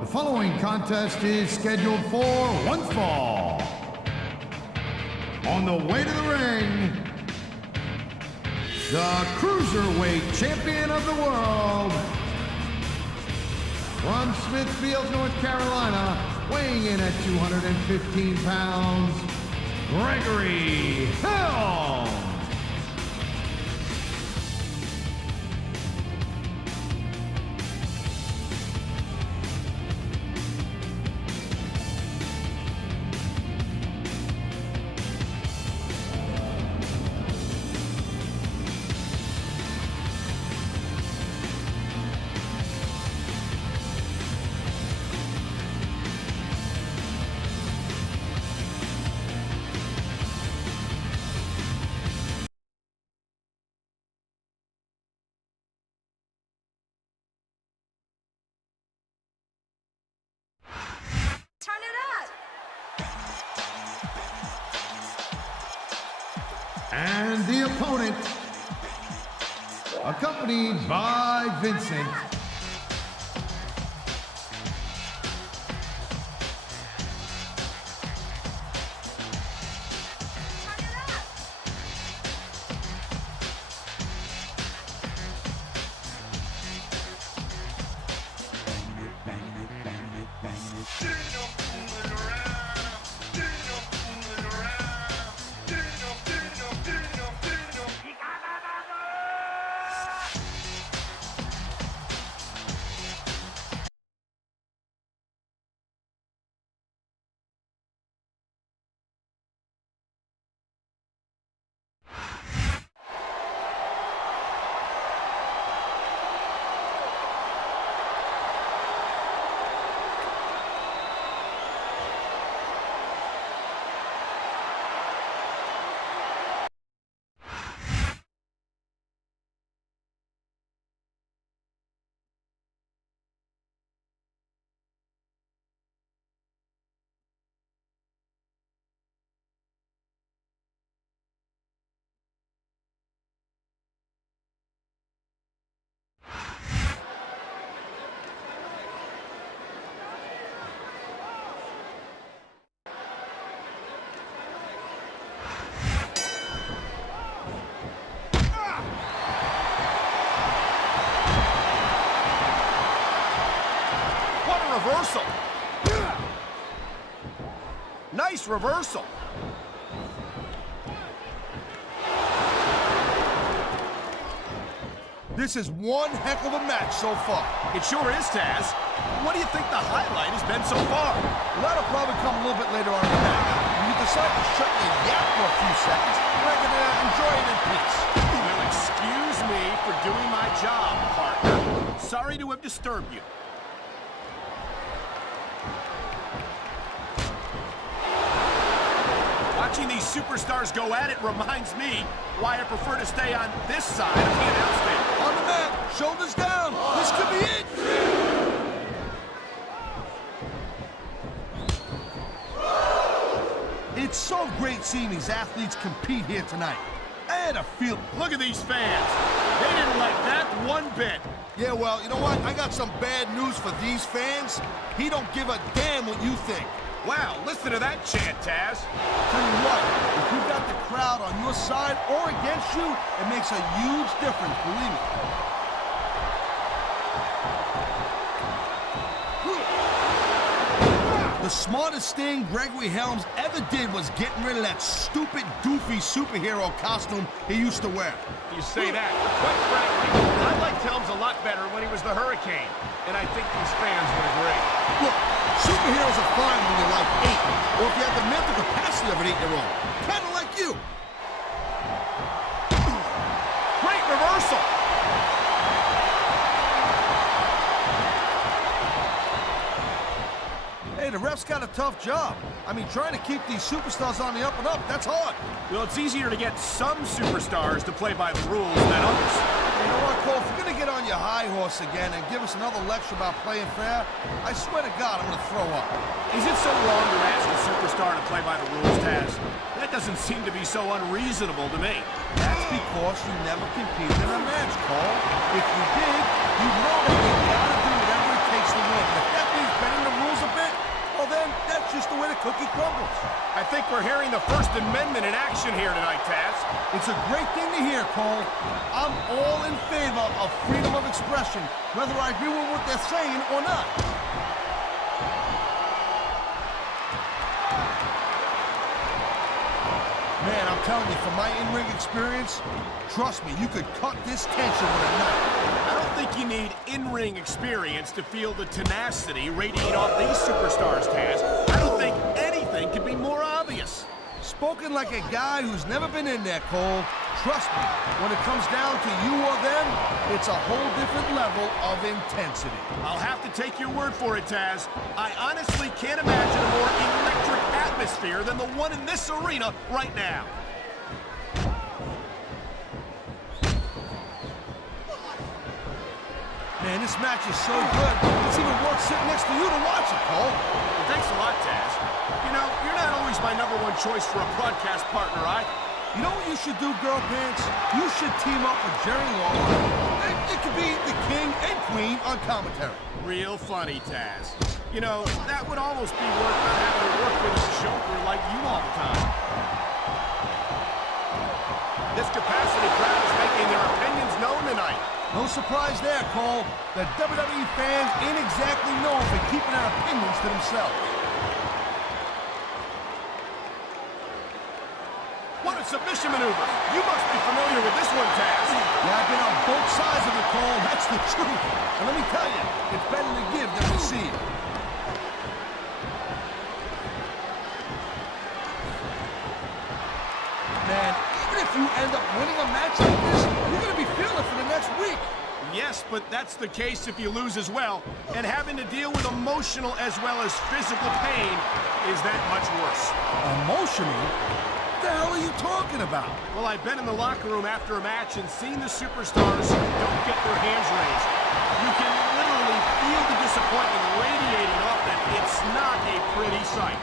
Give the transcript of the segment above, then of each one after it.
The following contest is scheduled for one fall. On the way to the ring, the Cruiserweight Champion of the World, from Smithfield, North Carolina, weighing in at 215 pounds, Gregory Helms. Turn it up! And the opponent, accompanied by Vincent, reversal. Nice reversal. This is one heck of a match so far. It sure is, Taz. What do you think the highlight has been so far? Well, that'll probably come a little bit later on in the match. When you decide to shut your yap for a few seconds, I can enjoy it in peace. Well, excuse me for doing my job, partner. Sorry to have disturbed you. Watching these superstars go at it reminds me why I prefer to stay on this side of the announce table. On the mat, shoulders down. This could be it. It's so great seeing these athletes compete here tonight. I had a feeling. Look at these fans. They didn't like that one bit. Yeah, well, you know what? I got some bad news for these fans. He don't give a damn what you think. Wow, listen to that chant, Taz. Tell you what, if you've got the crowd on your side or against you, it makes a huge difference, believe me. The smartest thing Gregory Helms ever did was getting rid of that stupid, goofy superhero costume he used to wear. You say that, but quite frankly, I liked Helms a lot better when he was the Hurricane, and I think these fans would agree. Look, superheroes are fine when you're like 8, or if you have the mental capacity of an 8-year-old, kind of like you. Great reversal. Hey, the ref's got a tough job. I mean, trying to keep these superstars on the up and up, that's hard. Well, it's easier to get some superstars to play by the rules than others. You know what, Cole? If you're going to get on your high horse again and give us another lecture about playing fair, I swear to God, I'm going to throw up. Is it so wrong to ask a superstar to play by the rules, Taz? That doesn't seem to be so unreasonable to me. That's because you never competed in a match, Cole. If you did, you'd know that you got to do whatever it takes to win. But that WWE's bending the rules a bit, well then, that's just the way the cookie crumbles. I think we're hearing the First Amendment in action here tonight, Taz. It's a great thing to hear, Cole. I'm all in favor of freedom of expression, whether I agree with what they're saying or not. Man, I'm telling you, from my in-ring experience, trust me, you could cut this tension with a knife. I don't think you need in-ring experience to feel the tenacity radiating off these superstars, Taz. I don't think anything could be more obvious. Spoken like a guy who's never been in there, Cole. Trust me, when it comes down to you or them, it's a whole different level of intensity. I'll have to take your word for it, Taz. I honestly can't imagine a more electric atmosphere than the one in this arena right now. Man, this match is so good, it's even worth sitting next to you to watch it, Cole. Well, thanks a lot, Taz. You know, you're not always my #1 choice for a broadcast partner, You know what you should do, Girl Pants? You should team up with Jerry Lawler. It could be the king and queen on commentary. Real funny, Taz. You know, that would almost be worth not having to work with a joker like you all the time. This capacity crowd is making their opinions known tonight. No surprise there, Cole. The WWE fans ain't exactly known for keeping their opinions to themselves. What a submission maneuver. You must be familiar with this one, Taz. Yeah, I've been on both sides of it, Cole. That's the truth. And let me tell you, it's better to give than receive. Man, even if you end up winning a match like this, you're going to be feeling it for the next week. Yes, but that's the case if you lose as well. And having to deal with emotional as well as physical pain is that much worse. Emotional? What the hell are you talking about? Well, I've been in the locker room after a match and seen the superstars who don't get their hands raised. You can literally feel the disappointment radiating off them. It's not a pretty sight.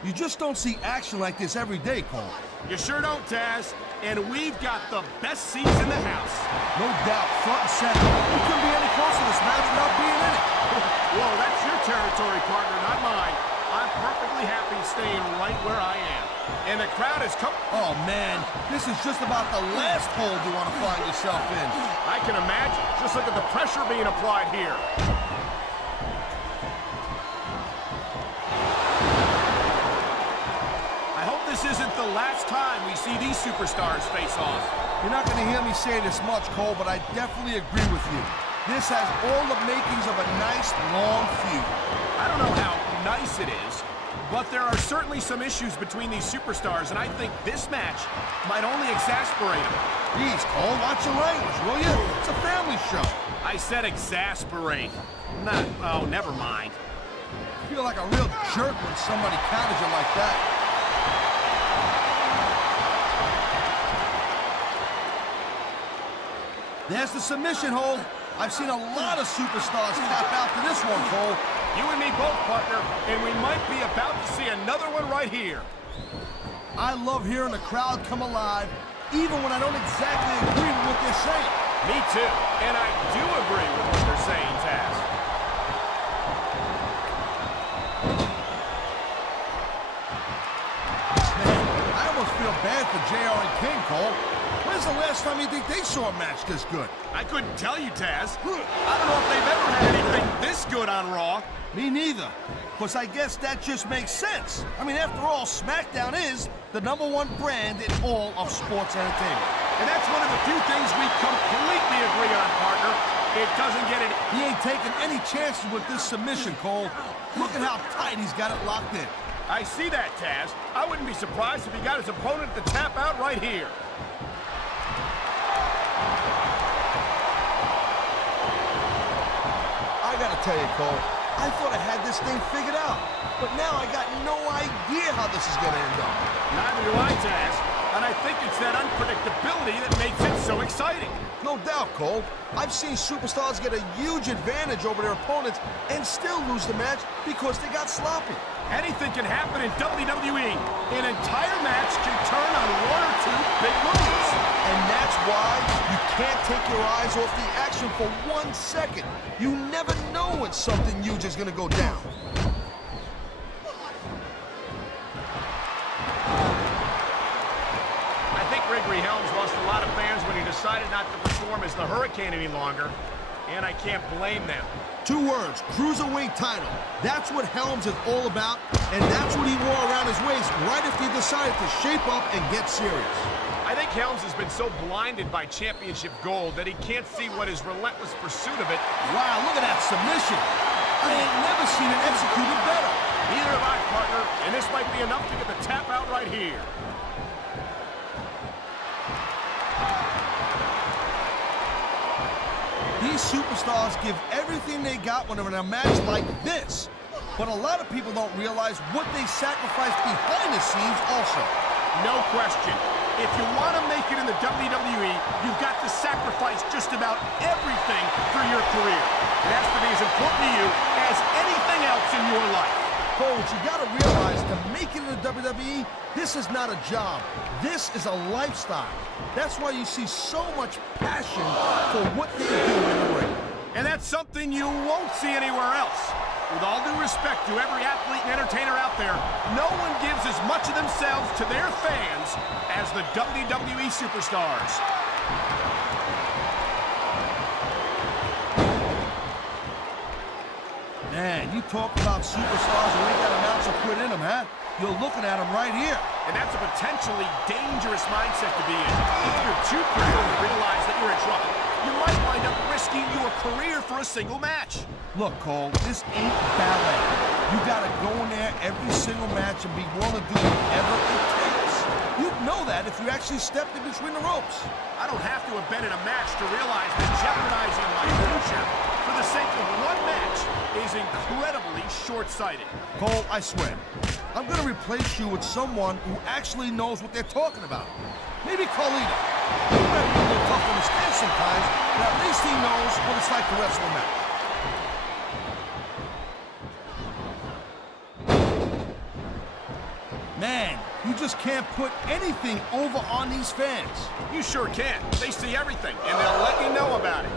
You just don't see action like this every day, Cole. You sure don't, Taz. And we've got the best seats in the house. No doubt, front and center. You couldn't be any closer to this match without being in it. Whoa, that's your territory, partner, not mine. I'm perfectly happy staying right where I am. And the crowd has come... Oh, man. This is just about the last hole you want to find yourself in. I can imagine. Just look at the pressure being applied here. I hope this isn't the last time we see these superstars face off. You're not going to hear me say this much, Cole, but I definitely agree with you. This has all the makings of a nice, long feud. I don't know how nice it is, but there are certainly some issues between these superstars, and I think this match might only exasperate them. Please, Cole, watch your language, will you? It's a family show. I said exasperate. Not... oh, never mind. You feel like a real jerk when somebody counters you like that. There's the submission hold. I've seen a lot of superstars tap out to this one, Cole. You and me both, partner, and we might be about to see another one right here. I love hearing the crowd come alive, even when I don't exactly agree with what they're saying. Me too, and I do agree with what they're saying, Taz. Man, I almost feel bad for JR and King, Cole. When's the last time you think they saw a match this good? I couldn't tell you, Taz. I don't know if they've ever had anything this good on Raw. Me neither. Because I guess that just makes sense. I mean, after all, SmackDown is the #1 brand in all of sports entertainment. And that's one of the few things we completely agree on, partner. It doesn't get it. He ain't taking any chances with this submission, Cole. Look at how tight he's got it locked in. I see that, Taz. I wouldn't be surprised if he got his opponent to tap out right here. I gotta tell you, Cole, I thought I had this thing figured out. But now I got no idea how this is gonna end up. Neither do I, Taz. And I think it's that unpredictability that makes it so exciting. No doubt, Cole. I've seen superstars get a huge advantage over their opponents and still lose the match because they got sloppy. Anything can happen in WWE. An entire match can turn on one or two big moves. And that's why you can't take your eyes off the action for 1 second. You never know when something huge is going to go down. I think Gregory Helms lost a lot of fans when he decided not to perform as the Hurricane any longer, and I can't blame them. 2 words, cruiserweight title. That's what Helms is all about, and that's what he wore around his waist right after he decided to shape up and get serious. I think Helms has been so blinded by championship gold that he can't see what his relentless pursuit of it. Wow, look at that submission. I ain't never seen it executed better. Neither have I, partner, and this might be enough to get the tap out right here. These superstars give everything they got when they're in a match like this. But a lot of people don't realize what they sacrifice behind the scenes also. No question. If you want to make it in the WWE, you've got to sacrifice just about everything for your career. It has to be as important to you as anything else in your life. Cole, you got to realize to make it in the WWE, this is not a job. This is a lifestyle. That's why you see so much passion for what they do in the ring. And that's something you won't see anywhere else. With all due respect to every athlete and entertainer out there, no one gives as much of themselves to their fans as the WWE superstars. Man, you talk about superstars who ain't got an ounce of quit in them, huh? You're looking at them right here. And that's a potentially dangerous mindset to be in. If you're too quick to realize that you're in trouble, you might wind up risking your career for a single match. Look, Cole, this ain't ballet. You gotta go in there every single match and be willing to do whatever it takes. You'd know that if you actually stepped in between the ropes. I don't have to have been in a match to realize that jeopardizing my future for the sake of one match is incredibly short-sighted. Cole, I swear, I'm gonna replace you with someone who actually knows what they're talking about. Maybe Carlito. He might be a little tough on his hands sometimes, but at least he knows what it's like to wrestle a match. Man, you just can't put anything over on these fans. You sure can. They see everything, and they'll let you know about it.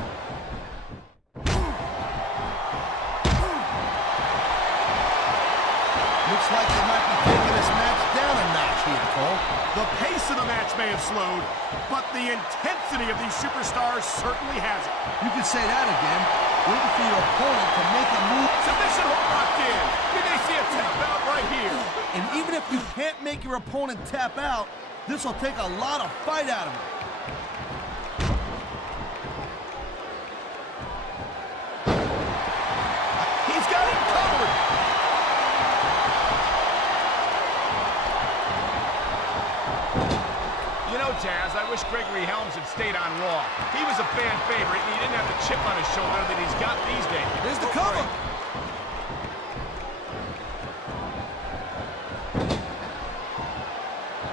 Looks like they might be taking this match down a notch here, Cole. The pace of the match may have slowed, but the intensity of these superstars certainly hasn't. You can say that again. Waiting for your opponent to make a move. Submission hold locked in. You may see a tap out right here. And even if you can't make your opponent tap out, this will take a lot of fight out of him. He's got it covered. You know, Taz, I wish Gregory Helms had stayed on Raw. He was a fan favorite, and he didn't have the chip on his shoulder that he's got these days. There's the cover.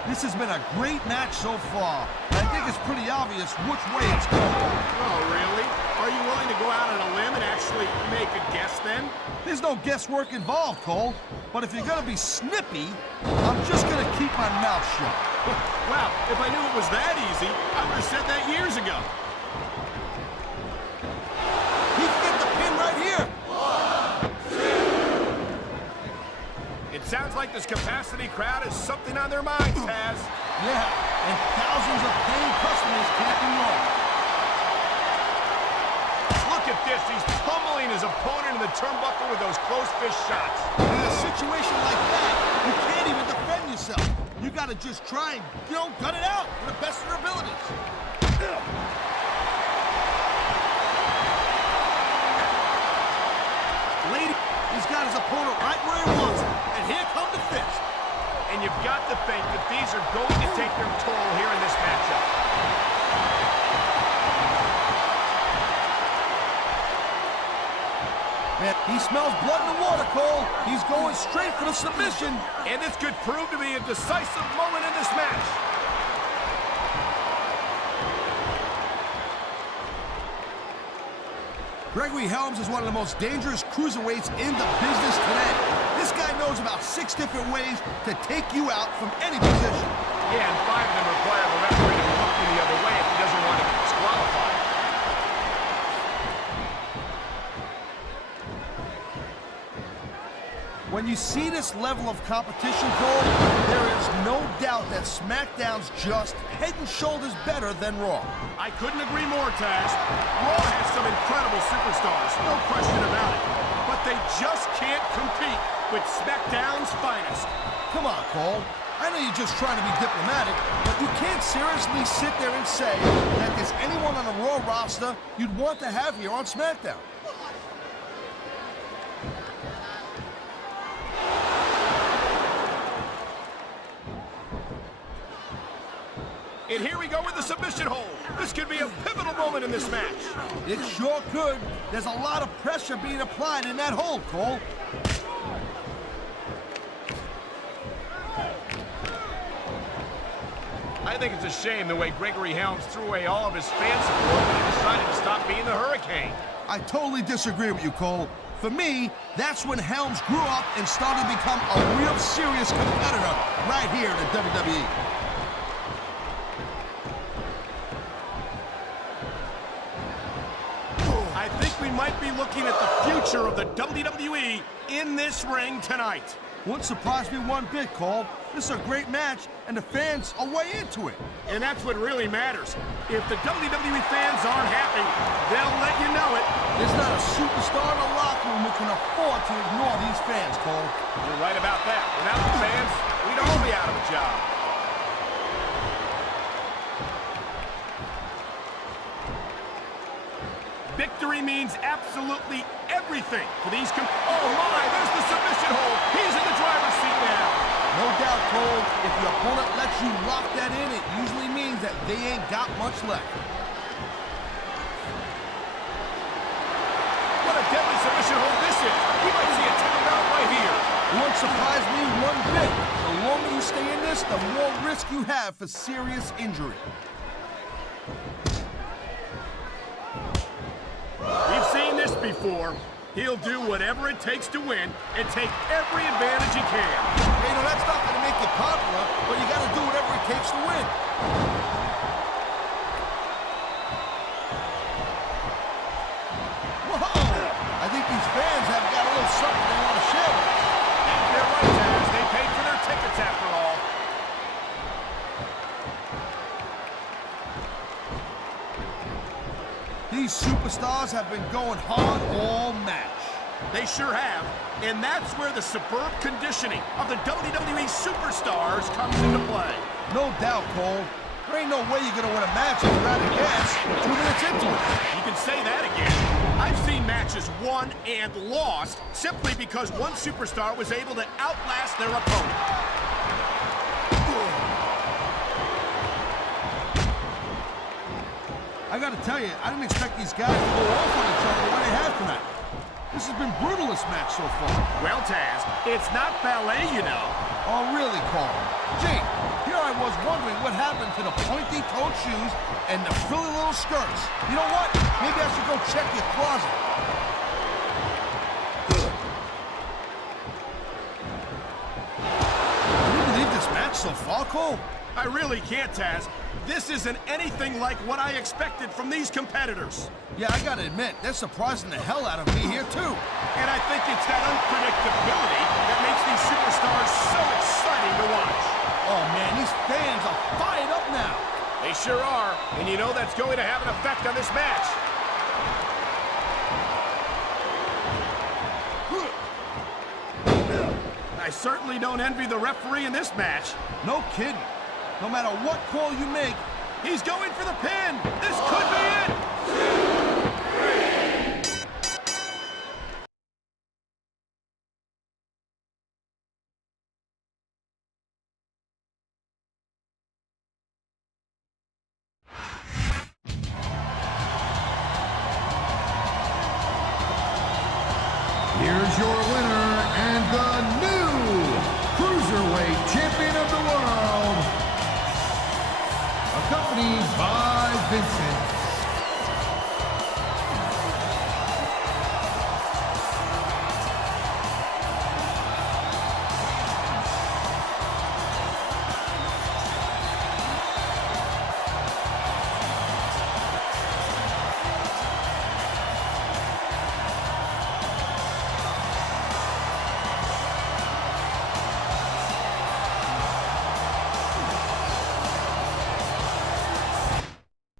This has been a great match so far. I think it's pretty obvious which way it's going. Oh, really? Are you willing to go out on a limb and actually make a guess then? There's no guesswork involved, Cole. But if you're going to be snippy, I'm just going to keep my mouth shut. Wow, if I knew it was that easy, I would have said that years ago. He can get the pin right here. It sounds like this capacity crowd has something on their minds, Taz. Yeah, and thousands of paying customers can't be wrong. Look at this. He's pummeling his opponent in the turnbuckle with those close fist shots. In a situation like that, you can't even defend yourself. You got to just try and, gut it out to the best of your abilities. Lady, he's got his opponent right where he wants him. And here come the fist. And you've got to think that these are going to take their toll here in this matchup. Man, he smells blood in the water, Cole. He's going straight for the submission. And this could prove to be a decisive moment in this match. Gregory Helms is one of the most dangerous cruiserweights in the business today. This guy knows about 6 different ways to take you out from any position. Yeah, and 5 of them require the referee to be looking the other way if he doesn't want to get disqualified. When you see this level of competition, Cole, there is no doubt that SmackDown's just head and shoulders better than Raw. I couldn't agree more, Taz. Raw has some incredible superstars, no question about it. But they just can't compete with SmackDown's finest. Come on, Cole. I know you're just trying to be diplomatic, but you can't seriously sit there and say that there's anyone on the Raw roster you'd want to have here on SmackDown. And here we go with the submission hold. This could be a pivotal moment in this match. It sure could. There's a lot of pressure being applied in that hold, Cole. I think it's a shame the way Gregory Helms threw away all of his fan support when he decided to stop being the Hurricane. I totally disagree with you, Cole. For me, that's when Helms grew up and started to become a real serious competitor right here in the WWE. I think we might be looking at the future of the WWE in this ring tonight. Wouldn't surprise me one bit, Cole. This is a great match, and the fans are way into it. And that's what really matters. If the WWE fans aren't happy, they'll let you know it. There's not a superstar in the locker room who can afford to ignore these fans, Cole. You're right about that. Without the fans, we'd all be out of a job. Victory means absolutely everything for these oh my, there's the submission hold. He's in the driver's seat now. No doubt, Cole, if your opponent lets you lock that in, it usually means that they ain't got much left. What a deadly submission hold this is. We might see a tap out right here. It won't surprise me one bit. The longer you stay in this, the more risk you have for serious injury. We've seen this before. He'll do whatever it takes to win and take every advantage he can. Hey, no, that's not going to make you popular, but you got to do whatever it takes to win. Whoa! I think these fans have got a little something they want to share with us. They're right, Taz. They paid for their tickets after all. These superstars have been going hard all match. They sure have. And that's where the superb conditioning of the WWE superstars comes into play. No doubt, Cole. There ain't no way you're going to win a match if you're out of gas 2 minutes into it. You can say that again. I've seen matches won and lost simply because one superstar was able to outlast their opponent. I got to tell you, I didn't expect these guys to go off on each other the way they have tonight. This has been brutal, this match so far. Well, Taz, it's not ballet, you know. Oh, really, Cole? Gee, here I was wondering what happened to the pointy-toed shoes and the frilly little skirts. You know what? Maybe I should go check your closet. Can you believe this match so far, Cole? I really can't, Taz. This isn't anything like what I expected from these competitors. Yeah, I gotta admit, they're surprising the hell out of me here, too. And I think it's that unpredictability that makes these superstars so exciting to watch. Oh, man, these fans are fired up now. They sure are, and you know that's going to have an effect on this match. I certainly don't envy the referee in this match. No kidding. No matter what call you make, he's going for the pin. This could be it. 2, 3. Here's your winner and the new Cruiserweight Champion,